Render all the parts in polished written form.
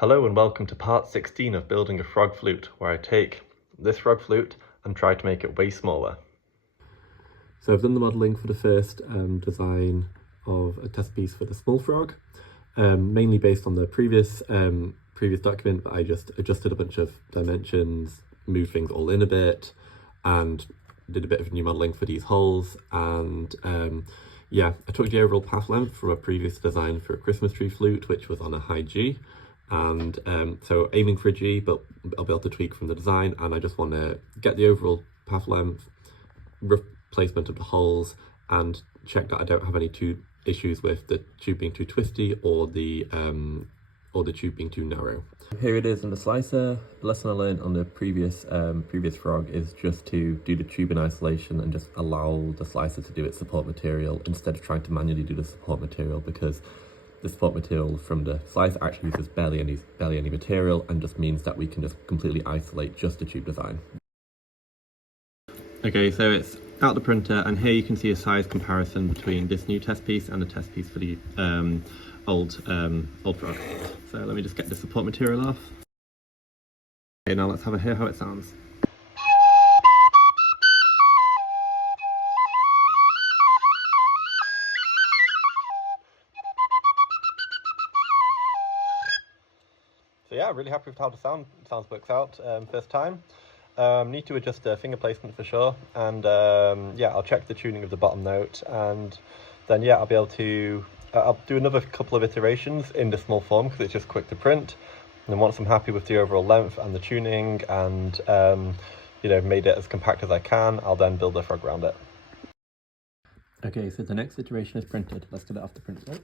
Hello and welcome to part 16 of building a frog flute, where I take this frog flute and try to make it way smaller. So I've done the modelling for the first design of a test piece for the small frog, mainly based on the previous document, but I just adjusted a bunch of dimensions, moved things all in a bit, and did a bit of new modelling for these holes. And yeah, I took the overall path length from a previous design for a Christmas tree flute, which was on a high G. And so aiming for a G, but I'll be able to tweak from the design, and I just want to get the overall path length, placement of the holes, and check that I don't have any issues with the tube being too twisty or the tube being too narrow. Here it is in the slicer. The lesson I learned on the previous frog is just to do the tube in isolation and just allow the slicer to do its support material instead of trying to manually do the support material, because the support material from the slicer actually uses barely any material, and just means that we can just completely isolate just the tube design. Okay, so it's out the printer, and here you can see a size comparison between this new test piece and the test piece for the old frog. So let me just get the support material off. Okay, now let's have a hear how it sounds. So yeah, really happy with how the sound works out first time. Need to adjust the finger placement for sure, and yeah, I'll check the tuning of the bottom note, and then yeah, I'll be able to I'll do another couple of iterations in the small form because it's just quick to print. And then once I'm happy with the overall length and the tuning, and you know, made it as compact as I can, I'll then build a frog around it. Okay, so the next iteration is printed. Let's get it off the print plate.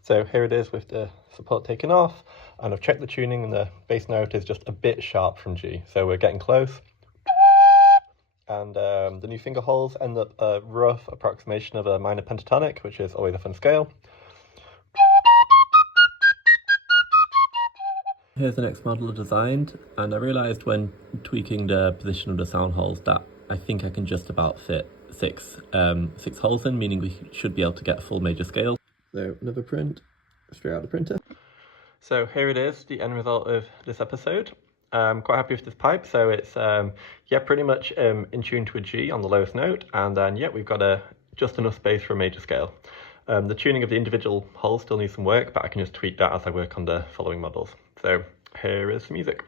So here it is with the support taken off, and I've checked the tuning, and the bass note is just a bit sharp from G, so we're getting close. And the new finger holes end up a rough approximation of a minor pentatonic, which is always a fun scale. Here's the next model I designed, and I realised when tweaking the position of the sound holes that I think I can just about fit six holes in, meaning we should be able to get a full major scale. So another print, straight out the printer. So here it is, the end result of this episode. I'm quite happy with this pipe, so it's yeah, pretty much in tune to a G on the lowest note, and then yeah, we've got just enough space for a major scale. The tuning of the individual holes still needs some work, but I can just tweak that as I work on the following models. So here is the music.